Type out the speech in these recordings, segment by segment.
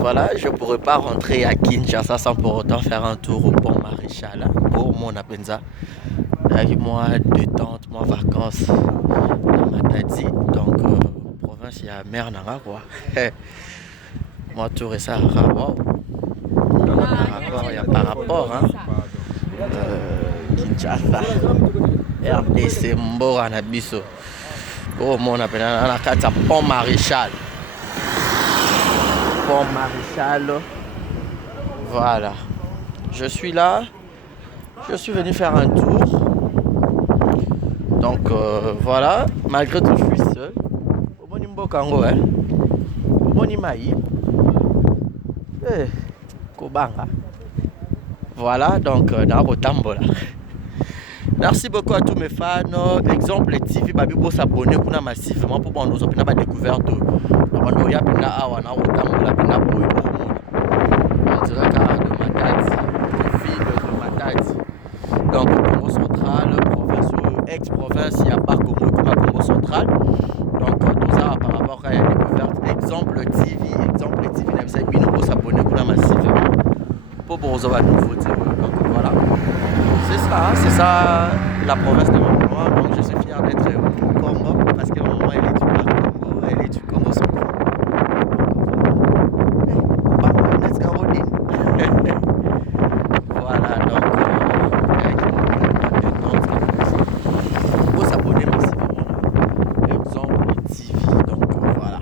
voilà, je ne pourrais pas rentrer à Kinshasa sans pour autant faire un tour au pont Maréchal pour mon Apenza. Avec moi, détente, moi, vacances dans ma tati. Donc, province, il y a mer nara quoi. Moi, tout ça, wow. Il y a par rapport, hein. Kinshasa, RDC, Mbora, Nabiso. Oh, mon appelle, on a quatre pont Maréchal. Pont Maréchal. Voilà. Je suis là. Je suis venu faire un tour. Donc, voilà. Malgré tout, je suis seul. Au bon Nimbo Kango, hein. Au bon Nimaï. Kobanga. Voilà, donc, Narotambo là. Merci beaucoup à tous mes fans. Exemple TV, babi pour s'abonner kuna massivement pour bon nous opina pas découverte. Nabando ya pina awa na otambola pina boy pour monde. On dirait car de Matadi, ville de Matadi. Donc Congo central, province ex-province, il y a pas Congo central. Donc tout ça par rapport à la découverte. Exemple TV, même ça bino pour s'abonner kuna massivement. Pour vous avoir de nouveautés. Donc voilà. C'est ça la province de mon maman. Donc je suis fier d'être au Congo parce que maman elle est du Congo, elle est du Congo central. Voilà donc il faut s'abonner massivement. Exemple TV. Donc voilà.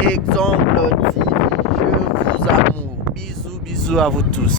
Exemple TV, je vous amour. Bisous à vous tous.